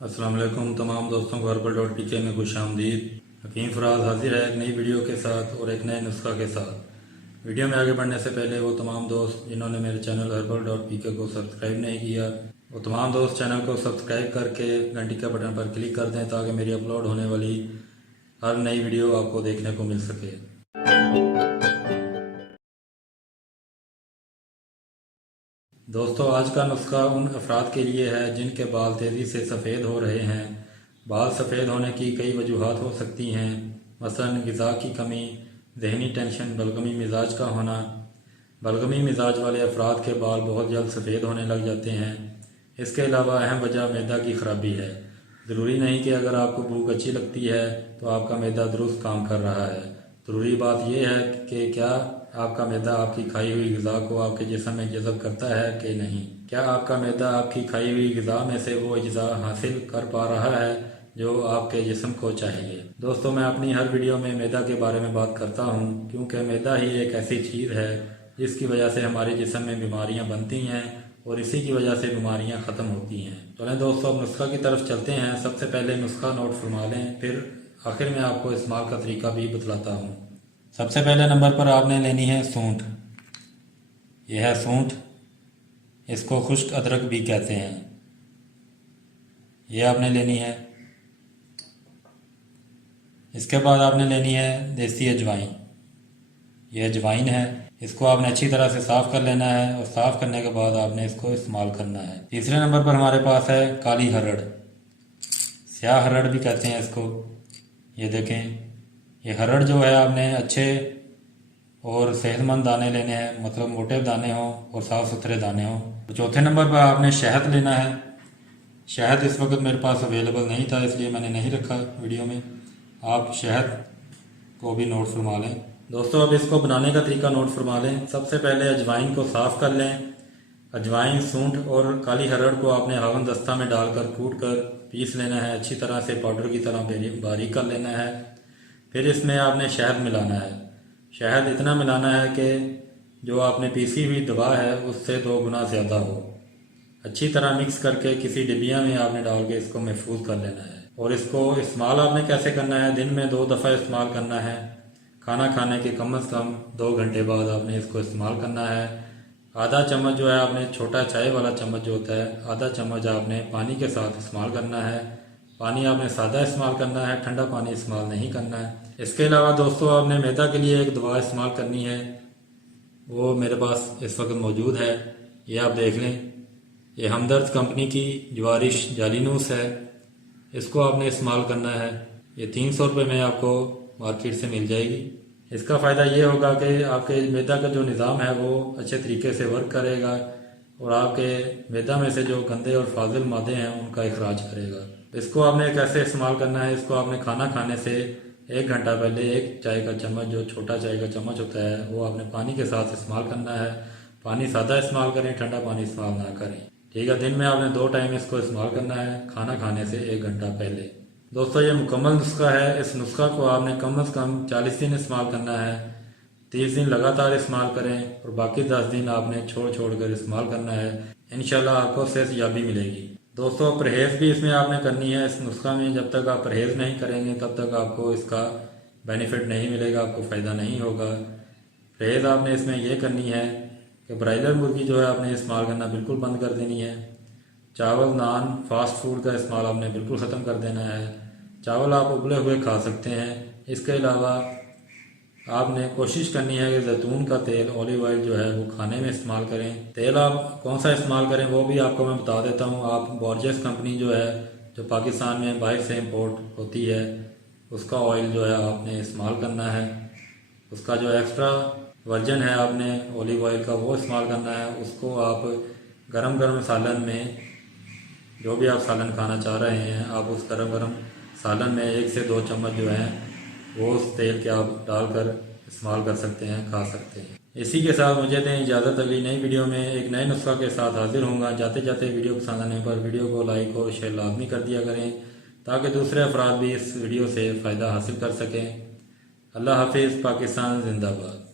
अस्सलाम वालेकुम तमाम दोस्तों को herbal.pk में खुश आमदीद। हकीम फराज हाजिर है एक नई वीडियो के साथ और एक नए नुस्खा के साथ। वीडियो में आगे बढ़ने से पहले वो तमाम दोस्त जिन्होंने मेरे चैनल herbal.pk को सब्सक्राइब नहीं किया, वो तमाम दोस्त चैनल को सब्सक्राइब करके घंटी के बटन पर क्लिक कर दें ताकि मेरी अपलोड होने वाली हर नई वीडियो आपको देखने को मिल सके। दोस्तों, आज का नुस्खा उन अफराद के लिए है जिनके बाल तेज़ी से सफ़ेद हो रहे हैं। बाल सफ़ेद होने की कई वजूहात हो सकती हैं, मसलन ग़िज़ा की कमी, जहनी टेंशन, बलगमी मिजाज का होना। बलगमी मिजाज वाले अफराद के बाल बहुत जल्द सफ़ेद होने लग जाते हैं। इसके अलावा अहम वजह मैदा की ख़राबी है। ज़रूरी नहीं कि अगर आपको भूख अच्छी लगती है तो आपका मैदा दुरुस्त काम कर रहा है। ज़रूरी बात यह है कि क्या आपका मैदा आपकी खाई हुई ग़िज़ा को आपके जिस्म में जज़ब करता है कि नहीं। क्या आपका मैदा आपकी खाई हुई ग़िज़ा में से वो अज्जा हासिल कर पा रहा है जो आपके जिस्म को चाहिए। दोस्तों, मैं अपनी हर वीडियो में मैदा के बारे में बात करता हूँ क्योंकि मैदा ही एक ऐसी चीज़ है जिसकी वजह से हमारे जिस्म में बीमारियाँ बनती हैं और इसी की वजह से बीमारियाँ ख़त्म होती हैं। चलें दोस्तों, अब नुस्खा की तरफ चलते हैं। सबसे पहले नुस्खा नोट फरमा लें, फिर आखिर में आपको इस्तेमाल का तरीका भी बतलाता हूँ। सबसे पहले नंबर पर आपने लेनी है सूंठ। यह है सूंठ, इसको खुश्क अदरक भी कहते हैं। यह आपने लेनी है। इसके बाद आपने लेनी है देसी अजवाइन। यह अजवाइन है, इसको आपने अच्छी तरह से साफ़ कर लेना है और साफ़ करने के बाद आपने इसको इस्तेमाल करना है। तीसरे नंबर पर हमारे पास है काली हरड़, स्याह हरड़ भी कहते हैं इसको। ये देखें, ये हरड़ जो है आपने अच्छे और सेहतमंद दाने लेने हैं, मतलब मोटे दाने हों और साफ़ सुथरे दाने हों। तो चौथे नंबर पर आपने शहद लेना है। शहद इस वक्त मेरे पास अवेलेबल नहीं था इसलिए मैंने नहीं रखा वीडियो में। आप शहद को भी नोट फरमा लें। दोस्तों, अब इसको बनाने का तरीका नोट फरमा लें। सबसे पहले अजवाइन को साफ़ कर लें। अजवाइन, सूंठ और काली हरड़ को आपने हावन दस्ता में डालकर कूट कर पीस लेना है। अच्छी तरह से पाउडर की तरह बारीक कर लेना है। फिर इसमें आपने शहद मिलाना है। शहद इतना मिलाना है कि जो आपने पीसी हुई दवा है उससे 2 गुना ज़्यादा हो। अच्छी तरह मिक्स करके किसी डिबिया में आपने डाल के इसको महफूज कर लेना है। और इसको इस्तेमाल आपने कैसे करना है, दिन में 2 दफ़ा इस्तेमाल करना है। खाना खाने के कम से कम 2 घंटे बाद आपने इसको इस्तेमाल करना है। आधा चम्मच जो है आपने, छोटा चाय वाला चम्मच जो होता है, आधा चम्मच आपने पानी के साथ इस्तेमाल करना है। पानी आपने सादा इस्तेमाल करना है, ठंडा पानी इस्तेमाल नहीं करना है। इसके अलावा दोस्तों, आपने मैदा के लिए एक दवा इस्तेमाल करनी है, वो मेरे पास इस वक्त मौजूद है। ये आप देख लें, ये हमदर्द कंपनी की जवारिश जालीनूस है। इसको आपने इस्तेमाल करना है। ये 300 रुपये में आपको मार्केट से मिल जाएगी। इसका फ़ायदा ये होगा कि आपके मैदा का जो निज़ाम है वो अच्छे तरीके से वर्क करेगा और आपके मैदा में से जो गंदे और फाजिल मादे हैं उनका इखराज करेगा। इसको आपने कैसे इस्तेमाल करना है, इसको आपने खाना खाने से 1 घंटा पहले 1 चाय का चम्मच, जो छोटा चाय का चम्मच होता है, वो आपने पानी के साथ इस्तेमाल करना है। पानी सादा इस्तेमाल करें, ठंडा पानी इस्तेमाल ना करें, ठीक है। दिन में आपने 2 टाइम इसको इस्तेमाल करना है, खाना खाने से 1 घंटा पहले। दोस्तों, ये मुकम्मल नुस्खा है। इस नुस्खा को आपने कम से कम 40 दिन इस्तेमाल करना है। 30 दिन लगातार इस्तेमाल करें और बाकी 10 दिन आपने छोड़ छोड़ कर इस्तेमाल करना है। इंशाल्लाह आपको सेहतयाबी मिलेगी। दोस्तों, परहेज़ भी इसमें आपने करनी है। इस नुस्खा में जब तक आप परहेज़ नहीं करेंगे तब तक आपको इसका बेनिफिट नहीं मिलेगा, आपको फ़ायदा नहीं होगा। परहेज़ आपने इसमें यह करनी है कि ब्रायलर मुर्गी जो है आपने इस्तेमाल करना बिल्कुल बंद कर देनी है। चावल, नान, फास्ट फूड का इस्तेमाल आपने बिल्कुल ख़त्म कर देना है। चावल आप उबले हुए खा सकते हैं। इसके अलावा आपने कोशिश करनी है कि जैतून का तेल, ऑलिव ऑयल जो है वो खाने में इस्तेमाल करें। तेल आप कौन सा इस्तेमाल करें वो भी आपको मैं बता देता हूँ। आप बोर्जेस कंपनी जो है, जो पाकिस्तान में बाहर से इंपोर्ट होती है, उसका ऑयल जो है आपने इस्तेमाल करना है। उसका जो एक्स्ट्रा वर्जन है आपने ऑलिव ऑयल का, वो इस्तेमाल करना है। उसको आप गरम गरम सालन में, जो भी आप सालन खाना चाह रहे हैं, आप उस गरम गरम सालन में 1 से 2 चम्मच जो है वो उस तेल के आप डालकर इस्तेमाल कर सकते हैं, खा सकते हैं। इसी के साथ मुझे दें इजाज़त। अगली नई वीडियो में एक नए नुस्खा के साथ हाजिर होऊंगा। जाते जाते वीडियो पसंद आने पर वीडियो को लाइक और शेयर लाजमी कर दिया करें ताकि दूसरे अफराद भी इस वीडियो से फ़ायदा हासिल कर सकें। अल्लाह हाफिज़। पाकिस्तान जिंदाबाद।